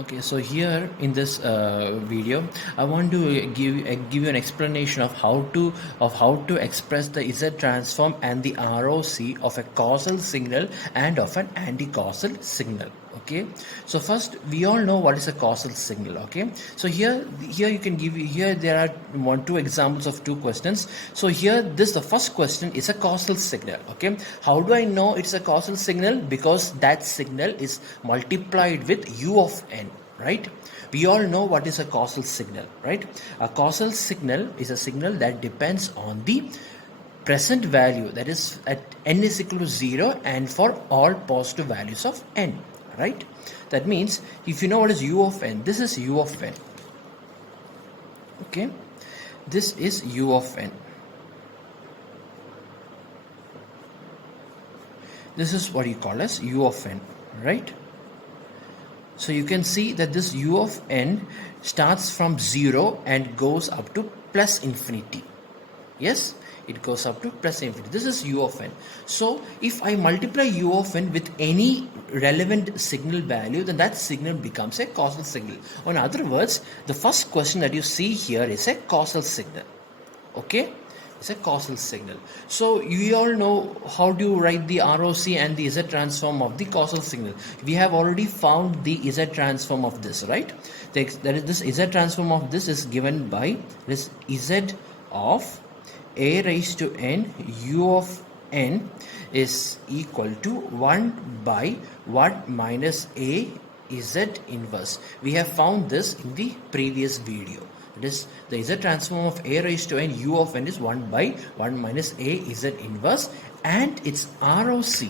Okay, so here in this video, I want to give you an explanation of how to express the Z transform and the ROC of a causal signal and of an anti-causal signal. Okay, so first we all know what is a causal signal. Okay, so here you can here there are two examples of two questions. So here the first question is a causal signal. Okay, how do I know it's a causal signal? Because that signal is multiplied with u of n, right? We all know what is a causal signal, right? A causal signal is a signal that depends on the present value, that is at n is equal to 0 and for all positive values of n, right? That means if you know what is u of n, this is u of n. Okay, this is u of n. This is what you call as u of n, right? So you can see that this u of n starts from 0 and goes up to plus infinity. Yes, it goes up to plus infinity. This is u of n. So if I multiply u of n with any relevant signal value, then that signal becomes a causal signal. In other words, the first question that you see here is a causal signal. Okay, it's a causal signal. So you all know how do you write the ROC and the Z transform of the causal signal. We have already found the Z transform of this, right? That is, this Z transform of this is given by this Z of a raised to n u of n is equal to 1 by 1 minus a Z inverse. We have found this in the previous video. It is the Z transform of a raised to n u of n is 1 by 1 minus a Z inverse, and its ROC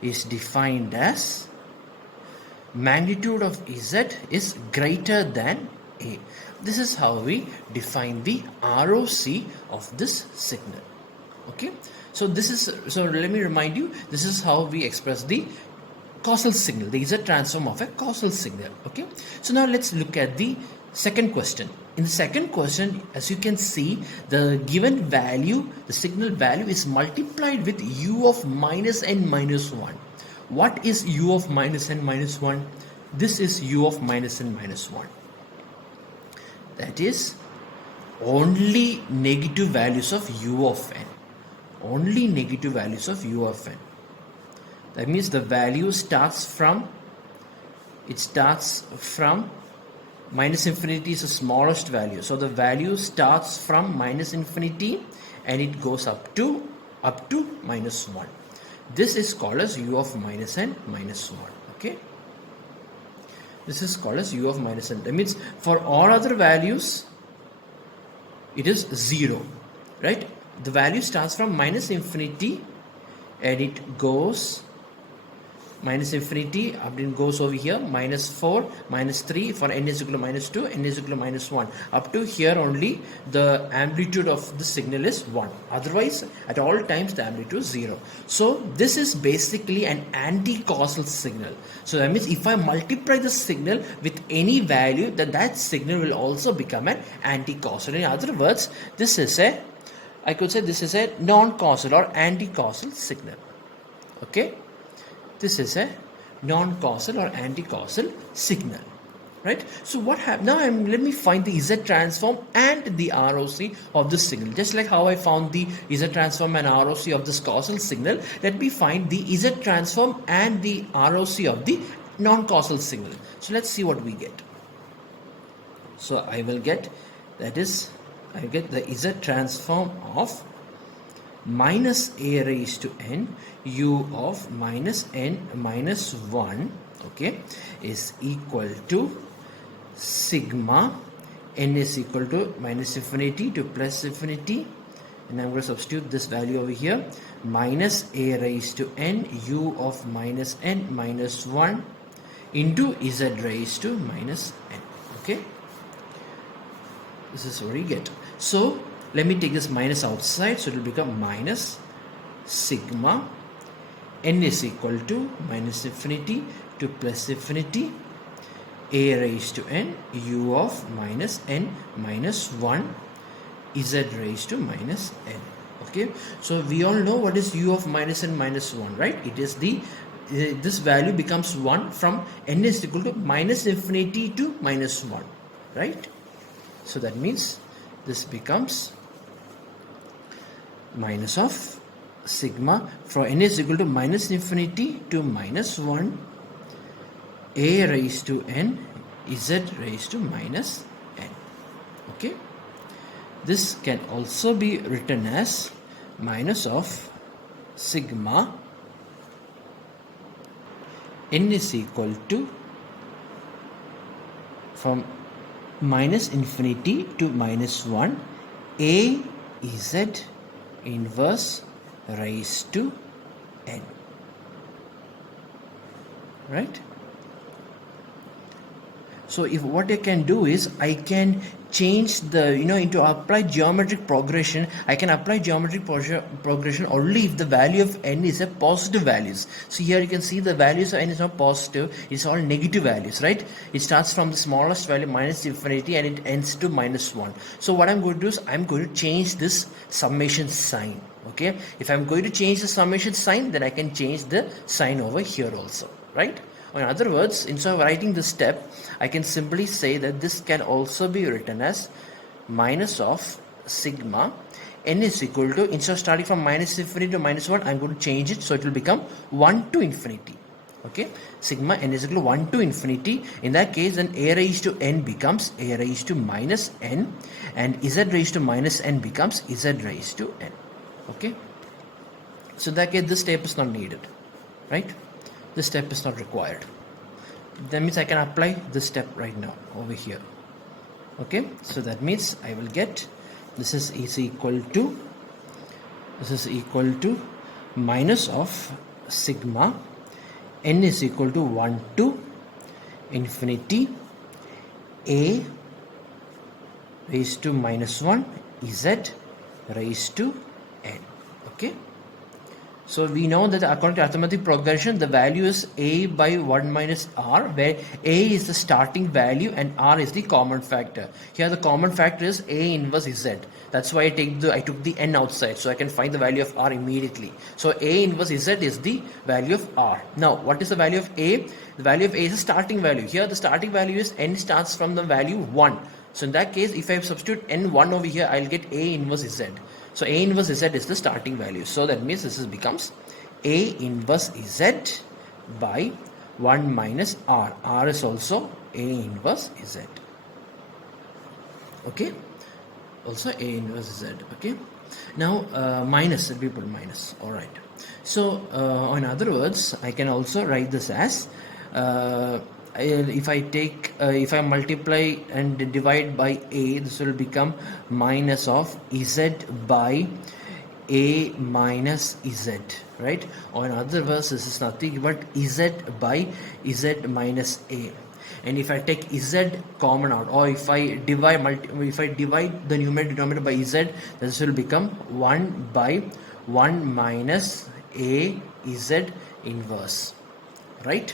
is defined as magnitude of Z is greater than a. This is how we define the ROC of this signal. Okay, so let me remind you, this is how we express the causal signal, the Z transform of a causal signal. Okay, so now let's look at the second question. In the second question, as you can see, the given value, the signal value is multiplied with u of minus n minus 1. What is u of minus n minus 1? This is u of minus n minus 1. That is only negative values of u of n. Only negative values of u of n. That means the value starts from minus infinity is the smallest value. So the value starts from minus infinity and it goes up to minus 1. This is called as u of minus n minus 1. Okay, this is called as u of minus n. That means for all other values it is 0, right? The value starts from minus infinity and it goes minus infinity up and goes over here, minus 4, minus 3 for n is equal to minus 2, n is equal to minus 1. Up to here only the amplitude of the signal is 1. Otherwise, at all times the amplitude is 0. So this is basically an anti-causal signal. So that means if I multiply the signal with any value, then that signal will also become an anti-causal. In other words, I could say this is a non-causal or anti-causal signal. Okay, this is a non-causal or anti-causal signal, right? So what happens now? Let me find the Z transform and the ROC of this signal. Just like how I found the Z transform and ROC of this causal signal, let me find the Z transform and the ROC of the non-causal signal. So let's see what we get. So I will get, that is, I get the Z transform of minus a raised to n u of minus n minus 1, okay, is equal to sigma n is equal to minus infinity to plus infinity, and I'm going to substitute this value over here, minus a raised to n u of minus n minus 1 into z raised to minus n. Okay, this is what you get. So let me take this minus outside, so it will become minus sigma n is equal to minus infinity to plus infinity a raised to n u of minus n minus 1 z raised to minus n. Okay, so we all know what is u of minus n minus 1, right? It is the this value becomes 1 from n is equal to minus infinity to minus 1, right? So that means this becomes minus of sigma from n is equal to minus infinity to minus 1 a raised to n z raised to minus n. Okay, this can also be written as minus of sigma n is equal to from minus infinity to minus 1 a z inverse raised to n, right? So if what I can do is I can change the into apply geometric progression. I can apply geometric progression only if the value of n is a positive values. So here you can see the values of n is not positive, it's all negative values, right? It starts from the smallest value minus infinity and it ends to minus 1. So what I'm going to do is I'm going to change this summation sign. Okay, if I'm going to change the summation sign, then I can change the sign over here also, right? In other words, instead of writing this step, I can simply say that this can also be written as minus of sigma n is equal to, instead of starting from minus infinity to minus 1, I'm going to change it so it will become 1 to infinity. Okay, sigma n is equal to 1 to infinity. In that case, then a raised to n becomes a raised to minus n, and z raised to minus n becomes z raised to n. Okay, so in that case, this step is not needed, right? This step is not required. That means I can apply this step right now over here. Okay, so that means I will get this is equal to minus of sigma n is equal to 1 to infinity a raised to minus 1 z raised to n. Okay, so we know that according to arithmetic progression, the value is a by 1 minus r, where a is the starting value and r is the common factor. Here the common factor is a inverse z. That's why I took the n outside, so I can find the value of r immediately. So a inverse z is the value of r. Now, what is the value of a? The value of a is the starting value. Here the starting value is n starts from the value 1. So in that case, if I substitute n1 over here, I'll get a inverse z. So a inverse z is the starting value. So that means this becomes a inverse z by 1 minus r. R is also a inverse z. Okay, also a inverse z. Okay, now minus, let me put minus. All right, so in other words, I can also write this as if I multiply and divide by a, this will become minus of z by a minus z, right? Or in other words, this is nothing but z by z minus a. And if I take z common out, or if I divide the numerator denominator by z, this will become 1 by 1 minus a z inverse, right?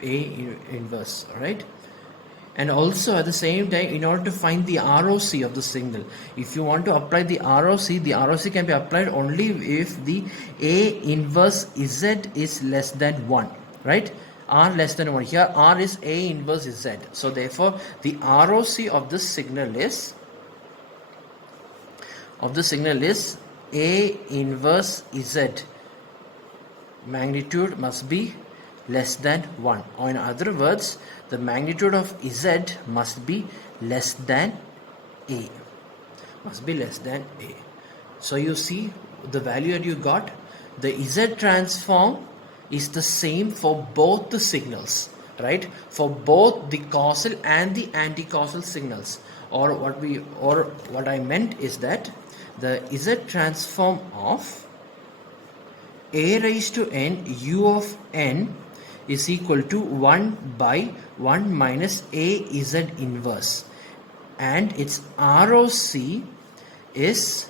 A inverse, right? And also at the same time, in order to find the ROC of the signal, if you want to apply the ROC can be applied only if the A inverse Z is less than 1, right? R less than 1. Here R is A inverse Z. So therefore, the ROC of this signal is A inverse Z. Magnitude must be less than 1, or in other words, the magnitude of z must be less than a. So you see the value that you got. The z transform is the same for both the signals, right? For both the causal and the anti-causal signals. Or what I meant is that the z transform of a raised to n u of n is equal to 1 by 1 minus a z inverse, and its ROC is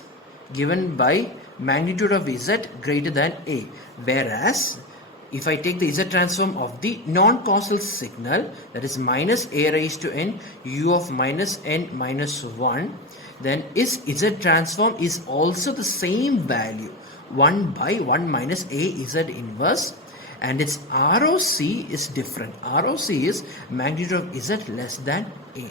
given by magnitude of z greater than a. Whereas if I take the z transform of the non-causal signal, that is minus a raised to n u of minus n minus 1, then its z transform is also the same value, 1 by 1 minus a z inverse, and its ROC is different. ROC is magnitude of Z less than A.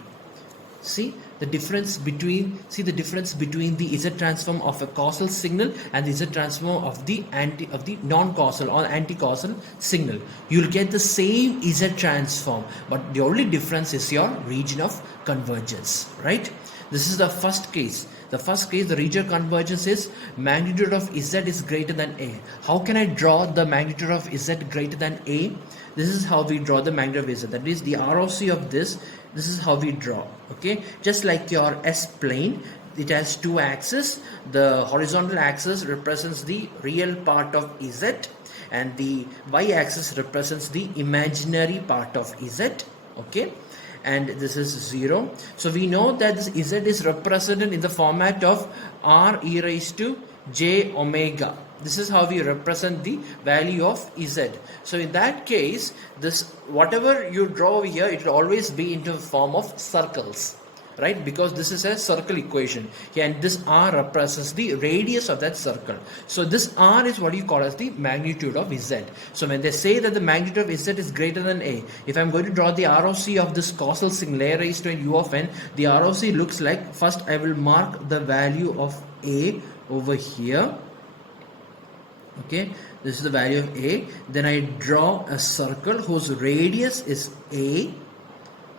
See the difference between the Z transform of a causal signal and the Z transform of the non-causal or anti-causal signal. You'll get the same Z transform, but the only difference is your region of convergence, right? This is the first case. The first case, the region of convergence is magnitude of Z is greater than A. How can I draw the magnitude of Z greater than A? This is how we draw the magnitude of Z. That is the ROC of this. This is how we draw. Okay, just like your S plane, it has two axes. The horizontal axis represents the real part of Z, and the Y axis represents the imaginary part of Z. Okay, and this is 0. So we know that this Z is represented in the format of R e raised to j omega. This is how we represent the value of Z. So in that case, this whatever you draw over here, it will always be into the form of circles, right? Because this is a circle equation, and this R represents the radius of that circle. So this R is what you call as the magnitude of Z. So when they say that the magnitude of Z is greater than A, if I'm going to draw the ROC of this causal signal A raised to U of n, the ROC looks like, first I will mark the value of A over here. Okay, this is the value of A. Then I draw a circle whose radius is A.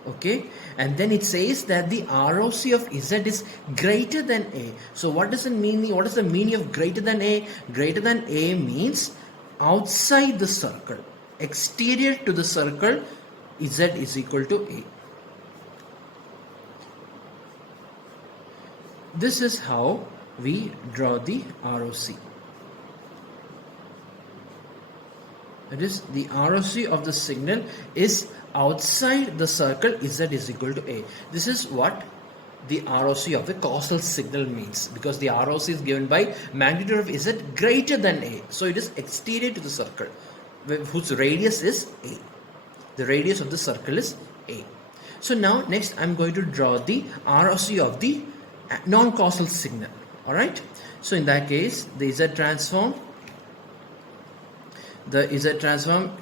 Okay, and then it says that the ROC of Z is greater than A. So what does it mean? What is the meaning of greater than A? Greater than A means outside the circle, exterior to the circle, Z is equal to A. This is how we draw the ROC. That is, the ROC of the signal is outside the circle, Z is equal to A. This is what the ROC of the causal signal means, because the ROC is given by magnitude of Z greater than A. So it is exterior to the circle, whose radius is A. The radius of the circle is A. So now next I'm going to draw the ROC of the non-causal signal. Alright. So in that case, the Z transform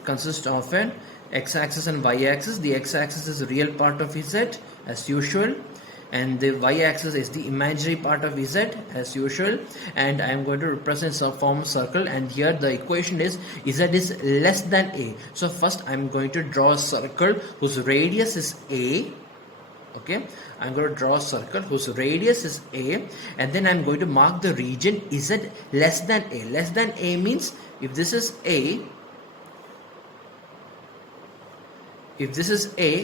consists of an x-axis and y-axis. The x-axis is the real part of Z as usual, and the y-axis is the imaginary part of Z as usual, and I am going to represent some form of circle, and here the equation is Z is less than A. So first I am going to draw a circle whose radius is A. Okay, I'm going to draw a circle whose radius is A, and then I'm going to mark the region Z less than A. Less than A means if this is A,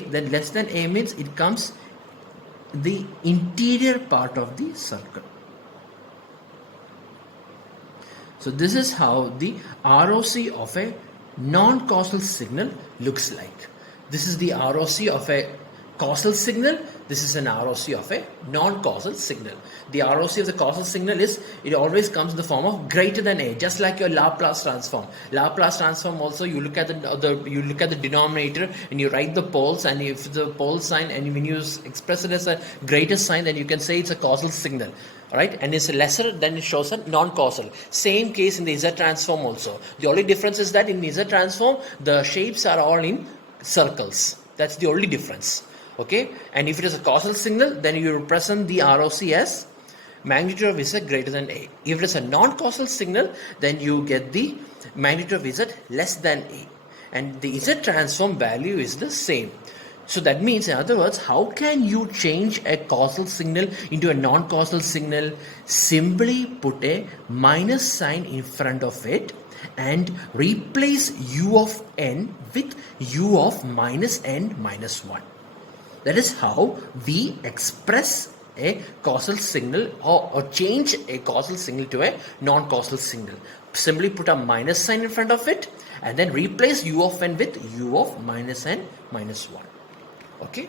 then less than A means it comes the interior part of the circle. So this is how the ROC of a non-causal signal looks like. This is the ROC of a causal signal. This is an ROC of a non-causal signal. The ROC of the causal signal is, it always comes in the form of greater than A, just like your Laplace transform. Laplace transform also, you look at the denominator and you write the poles, and if the pole sign, and when you express it as a greater sign, then you can say it's a causal signal. Right, and it's lesser, then it shows a non-causal. Same case in the Z transform also. The only difference is that in the Z transform, the shapes are all in circles. That's the only difference. Okay, and if it is a causal signal, then you represent the ROC as magnitude of Z greater than A. If it is a non-causal signal, then you get the magnitude of Z less than A, and the Z transform value is the same. So that means, in other words, how can you change a causal signal into a non-causal signal? Simply put a minus sign in front of it and replace U of n with U of minus n minus 1. That is how we express a causal signal, or change a causal signal to a non-causal signal. Simply put a minus sign in front of it and then replace U of n with U of minus n minus 1. Okay.